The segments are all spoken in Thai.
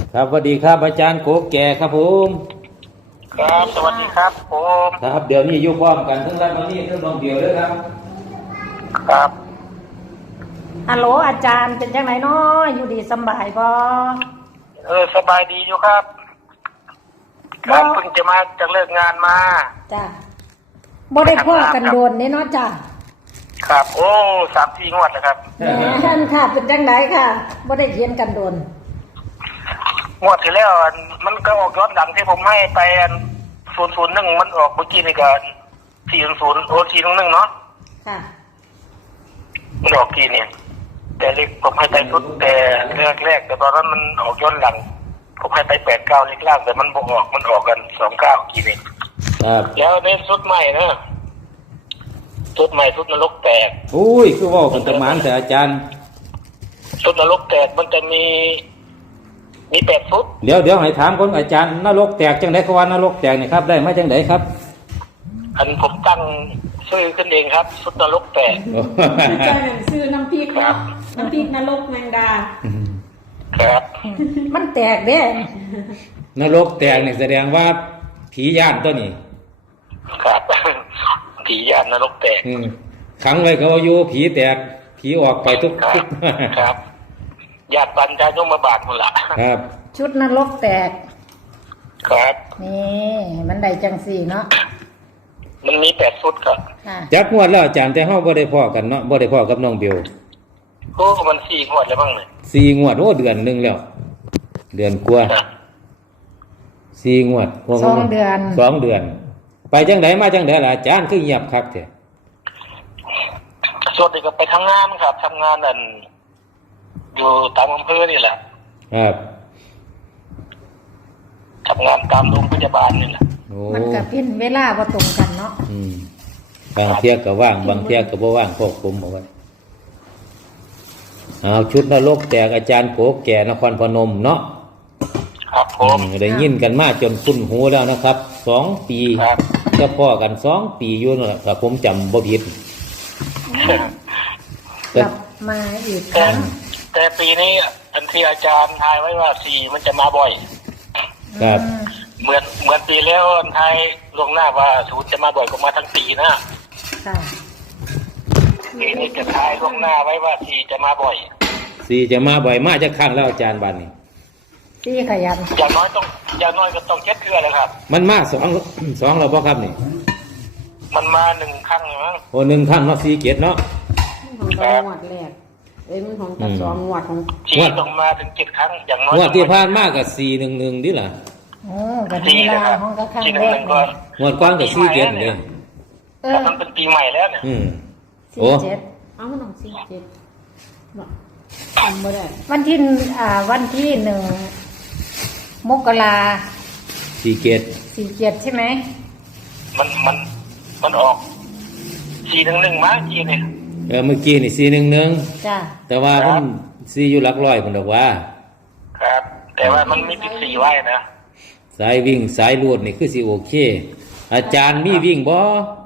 ครับสวัสดีครับอาจารย์โกแก่ครับผมครับสวัสดีครับผมครับเดี๋ยวนี้อยู่พร้อมกันทั้งรัฐนี้ทั้งรองเดียวเลยครับครับฮัลโหลอาจารย์เป็นจังไหนน้ออยู่ดีสำบายบ่สบายดีอยู่ครับครับเพิ่งจะมาจากเลิกงานมาจ้ะบ่ได้พ่อกันโดนเนาะจ้ะครับโอ้3-4 งวดแล้วครับแม่ท่านค่ะเป็นจังไหนค่ะบ่ได้เขียนกันโดนงวดที่แล้วมันก็ออกย้อนหลังที่ผมให้ไป001มันออกเมื่อกี้นี่ก็400โอ้411เนาะค่ะมันออกทีนี่แต่เลขผมให้ไปชุดแต่แรกแต่ตอนนั้นมันออกย้อนหลังผมให้ไป89เลขล่างแต่มันบ่ออกมันออกกัน29ทีนี่ครับแล้วในชุดใหม่นะชุดใหม่ชุดนรกแตกอุ้ยคือว่าเป็นตำนานแต่อาจารย์ชุดนรกแตกมันจะมี8 ชุดเดี๋ยวให้ถามคนอาจารย์นรกแตกจังได๋เขาว่านรกแตกนี่ครับได้มาจังได๋ครับอันผมตั้งชื่อขึ้นเองครับชุดนรกแตกอาจารย์ซื้อน้ำพริกครับน้ำพริกนรกแมงดาครับมันแตกเด้นรกแตกนี่แสดงว่าผีย่านตัวนี้ครับผีย่านนรกแตกขังไว้เขาอยู่ผีแตกผีออกไปทุกครับญาติปันจายมมาบาทหมดละครับชุดนรกแตกครับนี่มันได้จังสี่เนาะมันมี8 ชุดครับจักงวดแล้วอาจารย์แต่เฮาบ่ได้พ้อกันเนาะบ่ได้พ้อกับน้องเบลโอ้มัน4 งวดแล้วบ้างเลย4 งวดโอ้เดือนนึงแล้วเดือนกว่า4 งวด 2 เดือน 2 เดือนไปจังไดมาจังไดล่ะอาจารย์คือเงียบคักแท้ส่วนนี้ก็ไปทำงานครับทำงานนั่นอยู่ตามอำเภอนี่แหละครับทำงานตามโรงพยาบาลนี่แหละมันก็เป็นเวลาบ่ตรงกันเนาะบางเที่ยก็ว่างบางเที่ยก็บ่ว่างพวกผมเอาไว้เอาชุดนรกแตกอาจารย์โกแก่นครพนมเนาะครับผมได้ยินกันมาจนคุ้นหูแล้วนะครับ2 ปีก็พ่อกัน2 ปีอยู่นั่นแหละถ้าผมจำบ่ผิดกลับมาอีกครั้งแต่ปีนี้อันที่อาจารย์ทายไว้ว่า4มันจะมาบ่อยครับเหมือนปีแล้วทายล่วงหน้าว่า0จะมาบ่อยกว่ามาทั้งปีนะค่ะปีนี้จะทายล่วงหน้าไว้ว่า4จะมาบ่อย 4จะมาบ่อยมาจากครั้งแล้วอาจารย์บัดนี้ 4ขยันอย่างน้อยก็ต้อง7 เทื่อเลยครับมันมา2แล้วบ่ครับนี่มันมา1 ครั้งมั้งโอ้1 ครั้งเนาะ4 7เนาะของจังหวัดแรกมันของกับ2 งวดของที่ต้องมาถึง7 ครั้งอย่างน้อยงวดที่ผ่านมาก็411ดิล่ะโอ้ก็ดีละห้องก็ครั้งแรกงวดก่อนก็4 7เด้แต่มันเป็นปีใหม่แล้วเนี่ยโอ้7เอามันต้อง4 7จำบ่ได้วันที่1 มกรา47ใช่ไหมมันออก411มาจีเนี่ยเมื่อกี้นี่411 จ้ะแต่ว่ามัน4อยู่หลักร้อยพุ่นดอกว่าครับแต่ว่ามันมี14ไว้นะสายวิ่งสายลวดนี่คือสิโอเคอาจารย์มีวิ่งบ่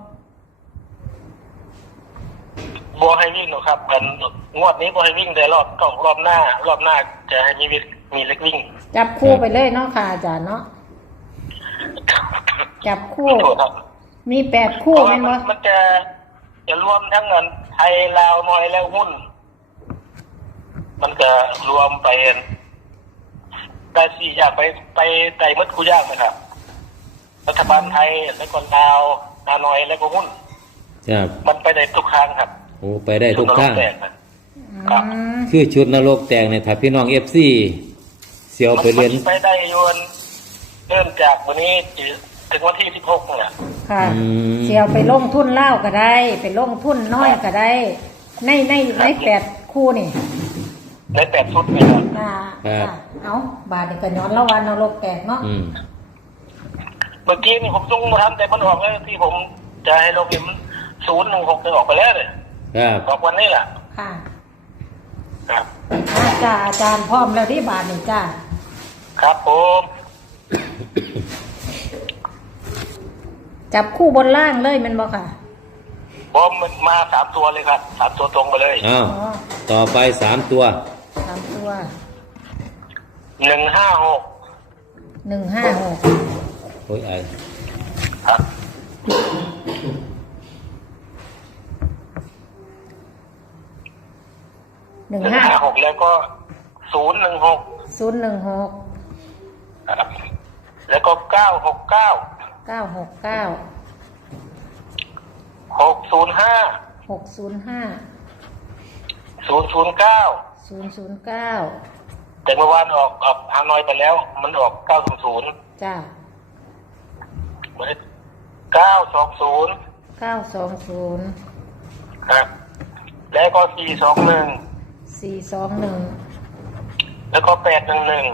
ให้วิ่งหรอกครับงวดนี้บ่ให้วิ่งแต่รอบหน้าจะให้มีเล็กวิ่งจับคู่ไปเลยเนาะค่ะอาจารย์เนาะจับคู่มี8 คู่มั้ยบ่มันจะรวมทั้งเงินไทยลาวน้อยแล้วหุ้นมันจะรวมไปได้4อย่างไปไต่มัดคู่ยากนะครับรัฐบาลไทยแล้วก็ลาวนาน้อยแล้วก็หุ้นครับมันไปได้ทุกครั้งครับโอ้ไปได้ทุกครั้งครับคือชุดนรกแตกเนี่ยถ้าพี่น้อง FC เสี่ยวไปเรียนไปได้ยวนเริ่มจากวันนี้ถึงวันที่16นี่แหละค่ะเสี่ยวไปลงทุนเล่าก็ได้ไปลงทุนน้อยก็ได้ใน8 คู่นี่ใน8 ชุดนี่ครับเอาบาทนี่ก็ย้อนแล้ววันนรกแตกเนาะเมื่อกี้นี่ผมส่งมาทำแต่มันออกแล้วที่ผมจะให้ลงนี่มัน016ได้ออกไปแล้วเลยครับออกวันนี้แหละค่ะครับจ้าอาจารย์พร้อมแล้วที่บาทนี่จ้าครับผมจับคู่บนล่างเลยมันบ่ค่ะมันมา3 ตัวเลยครับ3 ตัวตรงไปเลยต่อไป3 ตัว 156 156 โอ้ยไอครับ 156แล้วก็016 016 ครับแล้วก็969 969 605 605 009 009 แต่เมื่อวานออกฮานอยไปแล้ว มันออก900 จ้า 920 920 ครับ แล้วก็421 421 แล้วก็811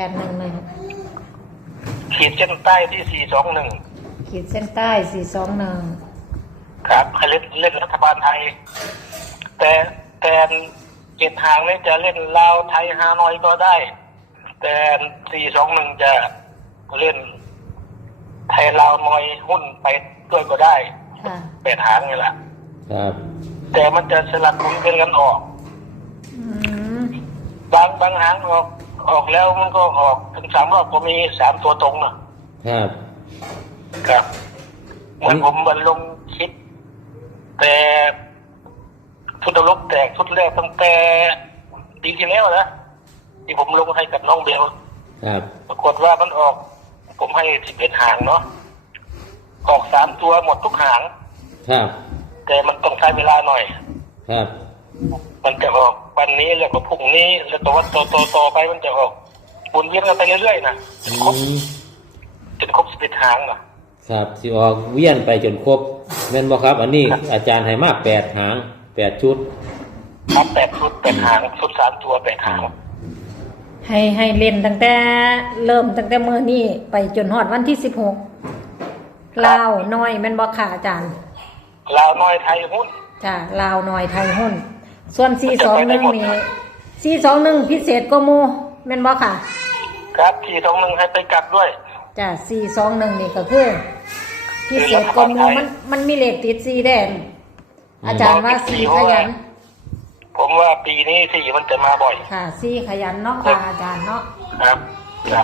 811 ขีดเส้นใต้ที่421 ขีดเส้นใต้421 ครับให้เล่นรัฐบาลไทย แต่เจ็ดทางนี้จะเล่นลาวไทยฮานอยก็ได้ แต่421จะเล่นไทยลาวนอยหุ้นไปด้วยก็ได้ค่ะ 8 หางนี่แหละครับแต่มันจะสลับหมุนเป็นกันออกอืมบางหางออกแล้วมันก็ออกถึง3 รอบก็มี3 ตัวตรงนะครับ ครับเหมือนผมมันลงคลิป แต่ชุดตลกแตกชุดแรกตั้งแต่ปีที่แล้วนะที่ผมลงให้กับน้องเบลครับปรากฏว่ามันออก ผมให้11 หางเนาะออก3 ตัวหมดทุกหางครับแต่มันต้องใช้เวลาหน่อยครับมันจะออกวันนี้แล้วก็พรุ่งนี้แล้วก็วันต่อไปมันจะออกวนเวียนกันไปเรื่อยๆนะจนครบ จนครบ11 หางนะครับสิออกเวียนไปจนครบแม่นบ่ครับ อันนี้อาจารย์ให้มา8 หาง 8 ชุดครับ8 ชุด 8 หางชุด3 ตัว 8 หางให้เล่นตั้งแต่เริ่มตั้งแต่มื้อนี้ไปจนฮอดวันที่16ลาวน้อยแม่นบ่ค่ะอาจารย์ลาวน้อยไทยหุ้นจ้าลาวน้อยไทยหุ้น ส่วน421นี่421พิเศษกว่าหมู่แม่นบ่ค่ะครับ421ให้ไปกลับด้วยจ้า421นี่ก็คือพิเศษกว่าหมู่มันมีเลขติด4แดนอาจารย์ว่า4ขยันผมว่าปีนี้4มันจะมาบ่อยค่ะ4ขยันเนาะค่ะอาจารย์เนาะครับครับ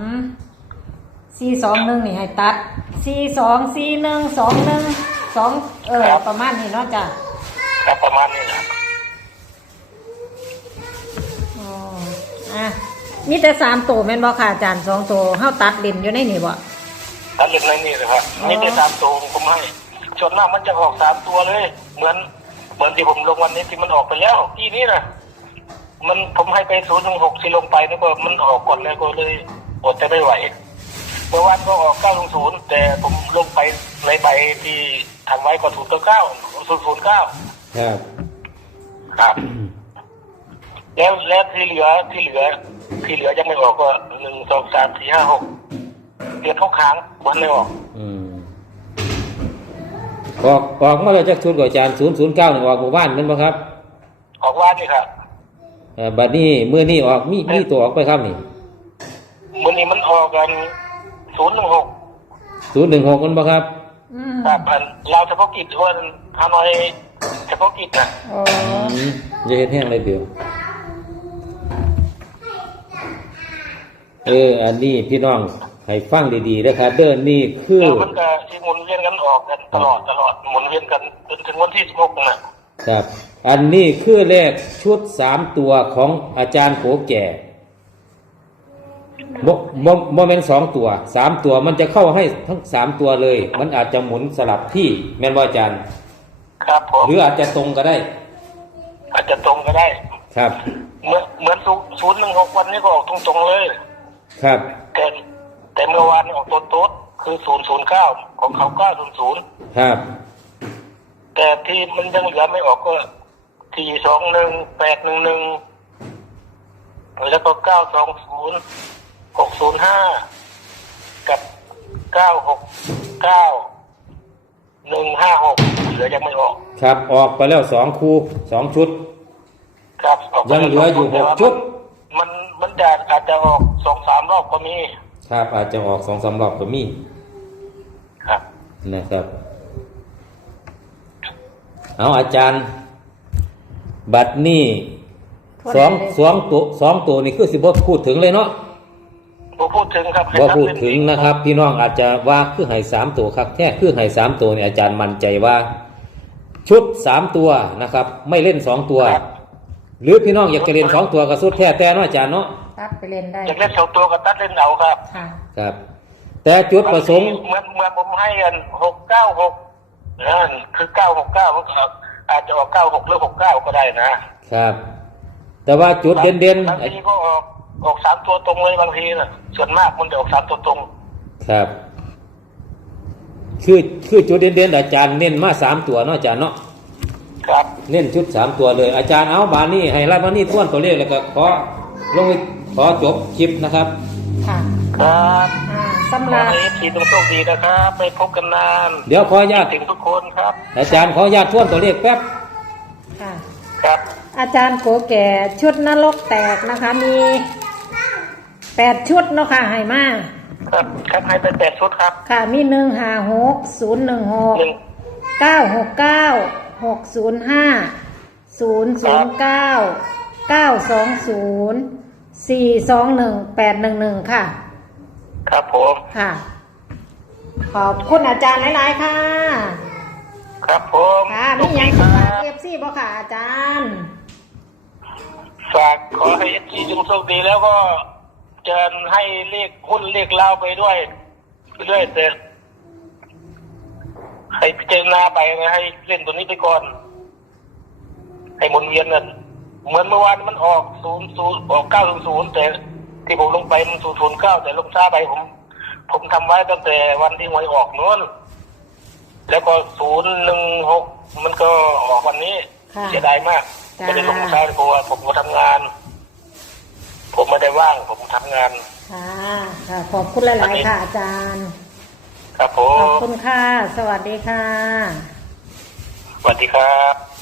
421นี่ให้ตัด424121ประมาณนี้เนาะจ้ะครับประมาณนี้นะอ๋ออ่ะมีแต่3ตัวแม่นบ่ค่ะอาจารย์2ตัวเฮาตัดเล่นอยู่ในนี่บ่ถ้าเล่นในนี่เลยครับนี่ได้3 ตัวผมให้ส่วนมากมันจะออก3 ตัวเลย เหมือนที่ผมลงวันนี้ที่มันออกไปแล้วที่นี้นะผมให้ไป016ที่ลงไปนี่ก็มันออกก่อนเลยก็เลยอดจะไม่ไหวเมื่อวานก็ออก900แต่ผมลงไปในใบที่ทำไว้ก็009 009 ครับครับ แล้วที่เหลือยังไม่ออกก็1 2 3 4 5 6เดือนทุกครั้งวันไม่ออกออกมาแล้วจากชุดกับอาจารย์009นี่ออกหมู่บ้านแม่นบ่ครับออกวันนี่ครับบัดนี้มื้อนี้ออกมีตัวออกไปครับนี่วันนี้มันออกกัน016 016มันบ่ครับครับเราเฉพาะกิจว่าฮานอยเฉพาะกิจนะอ๋อจะเฮ็ดแห้งเลยเดียวอันนี้พี่น้องให้ฟังดีๆนะครับเดินนี่คือแล้วมันก็ที่หมุนเวียนกันออกกันตลอดหมุนเวียนกันจนถึงวันที่16นะครับอันนี้คือเลขชุด3 ตัวของอาจารย์โขแก่บ่แม่น2 ตัว3 ตัวมันจะเข้าให้ทั้ง3 ตัวเลย มันอาจจะหมุนสลับที่แม่นว่าอาจารย์ครับผมหรืออาจจะตรงก็ได้อาจจะตรงก็ได้ครับเหมือน016วันนี้ก็ออกตรงๆเลยครับแต่เมื่อวานออกโต๊ดคือ009ของเขา900 ครับแต่ที่มันยังเหลือไม่ออกก็421 811แล้วก็920 605กับ969 156เหลือยังไม่ออกครับออกไปแล้ว2 คู่ 2 ชุดครับออกไปยังเหลืออยู่6 ชุดมันจะอาจจะออก 2-3 รอบก็มีครับอาจจะออก2-3 รอบก็มีครับนะครับเอาอาจารย์ บัดนี้สองตัวนี่คือสิบ่พูดถึงเลยเนาะบ่พูดถึงครับว่าพูดถึงนะครับ พี่น้องอาจจะว่าคือให้3ตัวครับแท้คือให้3ตัวเนี่ยอาจารย์มั่นใจว่า ชุด3ตัวนะครับ ไม่เล่น2ตัว หรือพี่น้องอยากจะเล่น2ตัวก็สุดแท้แต่เนาะอาจารย์เนาะตัดไปเล่นได้อยากเล่น2ตัวก็ตัดเล่นเอาครับค่ะครับ แต่จุดประสงค์เหมือนผมให้กัน696นั่นคือ969มันก็อาจจะออก96หรือ69ก็ได้นะครับแต่ว่าจุดเด่นบางทีก็ออก3ตัวตรงเลยบางทีน่ะส่วนมากมันจะออก3ตัวตรงๆครับ คือจุดเด่นๆอาจารย์เน้นมา3ตัวเนาะอาจารย์เนาะครับเน้นชุด3ตัวเลยอาจารย์เอาบานี่ให้ไล่บานี่ทวนตัวเลขแล้วก็ขอจบคลิปนะครับค่ะครับสำขหอรับให้ทีต้องโชคดีนะครับไม่พบกันนานเดี๋ยวขออนุญาตถึงทุกคนครับอาจารย์ขออนุญาตทวนตัวเลขแป๊บค่ะครับอาจารย์โกแก่ชุดนรกแตกนะคะ มี8ชุดเนาะค่ะให้มาครับให้ไป8ชุดครับค่ะมี156 016 969 605 009 920 421 811ค่ะครับผมค่ะ ขอบคุณอาจารย์หลายๆค่ะครับผมค่ะมีอย่างคฝารักบเอฟซีบ่ค่ะอาจารย์ฝากขอให้ทีจงโชคดีแล้วก็เชิญให้เรียกหุ้นเรียกเล่าไปด้วยเรื่อยแต่ให้พิจารณาไปนะให้เล่นตัวนี้ไปก่อน ให้หมุนเวียนนั่นเหมือนเมื่อวานมันออก00ออก900แต่ที่ผมลงไปมัน009แต่ลงช้าไปผมทำไว้ตั้งแต่วันที่หวยออกนู้นแล้วก็016มันก็ออกวันนี้ค่ะเสียดายมากจ้าไม่ได้ลงช้าเพราะว่าผมก็ทำงาน ผมไม่ได้ว่างผมทำงานค่ะค่ะ ขอบคุณหลายๆค่ะ อาจารย์ครับผขอบมคุณค่ะ สวัสดีค่ะสวัสดีครับ